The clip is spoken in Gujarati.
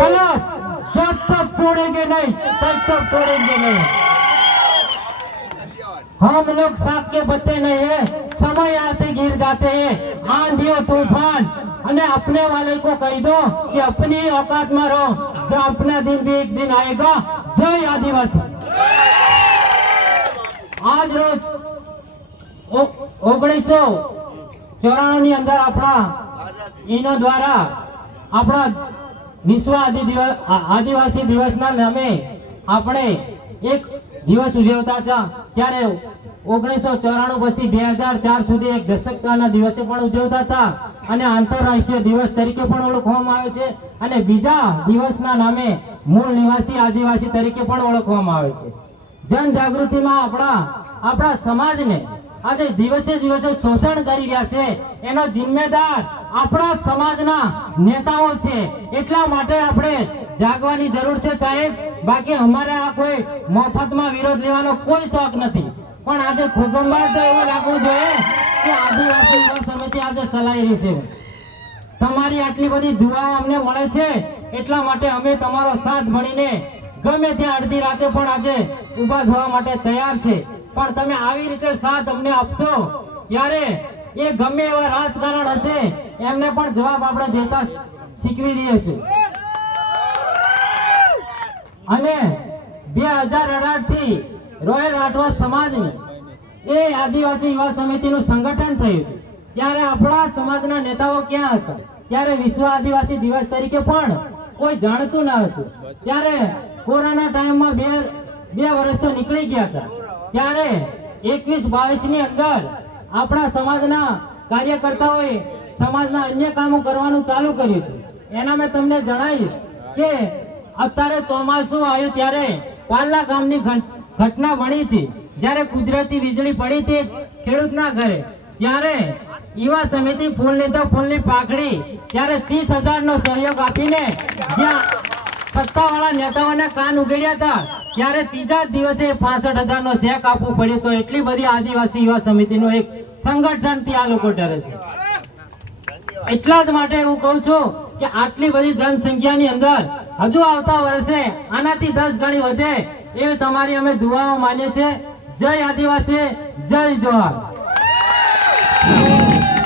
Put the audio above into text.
गलत जब तक छोड़ेंगे नहीं तब तक छोड़ेंगे नहीं हम लोग साथ के बच्चे नहीं है समय आते गिर जाते हैं आंधियों तूफान અને अपने वाले को कह दो कि अपनी औकात में रहो जो अपना दिन भी एक दिन आएगा जय आदिवासी આજ રોજ ઓગણીસો ચોરાણું ની અંદર આપણા ઈનો દ્વારા આપણા વિશ્વ આદિ દિવસ આદિવાસી દિવસના નામે આપણે એક દિવસ ઉજવતા હતા. ત્યારે ઓગણીસો ચોરાણું પછી બે હજાર ચાર સુધી એક દશકના દિવસે પણ ઉજવતા હતા. અને આંતરરાષ્ટ્રીય દિવસ તરીકે પણ ઓળખવામાં આવે છે. અને બીજા દિવસના નામે મૂળ નિવાસી આદિવાસી તરીકે પણ ઓળખવામાં આવે છે. જનજાગૃતિમાં આપણા આપણા સમાજને આજે દિવસે દિવસે શોષણ કરી રહ્યા છે. એનો જિમ્મેદાર આપણા સમાજના નેતાઓ છે. એટલા માટે આપણે જાગવાની જરૂર છે સાહેબ. બાકી અમારે આ કોઈ મફતમાં વિરોધ લેવાનો કોઈ શોખ નથી. પણ આજે કુટુંબમાં તો એવું લાગવું જોઈએ કે આદિવાસી યુવા સમિતિ આજે ચલાવી રહી છે. તમારી આટલી બધી દુઆઓ અમને મળે છે. એટલા માટે અમે તમારો સાથ મળીને ગમે ત્યાં અડધી રાતે પણ આજે ઊભા થવા માટે તૈયાર છે. પણ તમે આવી રીતે સાથ અમને આપશો? ત્યારે એ ગમે એવા રાજકારણ હશે, એમને પણ જવાબ આપણે દેતા શીખવી દઈએ છીએ. અને બે હજાર અઢારથી રોયલ રાઠવા સમાજ એ આદિવાસી યુવા સમિતિનું સંગઠન થયું. ત્યારે આપણા સમાજના નેતાઓ ક્યાં હતા? ત્યારે વિશ્વ આદિવાસી દિવસ તરીકે પણ કોઈ જાણતું ન હતું. ત્યારે કોરોના ટાઈમમાં બે બે વર્ષ તો નીકળી ગયા હતા. ત્યારે એકવીસ બાવીસની અંદર આપણા સમાજના કાર્યકર્તાઓએ સમાજના અન્ય કામો કરવાનું ચાલુ કર્યું છે. એના મેં તમને જણાવીશ કે અત્યારે ચોમાસું આવ્યું ત્યારે પાલ્લા ગામની ઘટના બની હતી. જ્યારે કુદરતી વીજળી પડી હતી ખેડૂતના ઘરે. ત્યારે યુવા સમિતિ ફૂલની તો ફૂલની પાકડી ત્યારે ત્રીસ હજાર નો સહયોગ આપીને જ્યાં સત્તાવાળા નેતાઓને કાન ઉગડ્યા હતા. ત્યારે ત્રીજા દિવસે પાસઠ હજાર નો ચેક આપવો પડ્યો. તો એટલી બધી આદિવાસી યુવા સમિતિનું એક સંગઠનથી આ લોકો ડરે છે. એટલા જ માટે હું કહું છું કે આટલી બધી જનસંખ્યાની અંદર હજુ આવતા વર્ષે આનાથી દસ ગણી વધે એવી તમારી અમે દુઆઓ માનીએ છીએ. જય આદિવાસી, જય જોહાર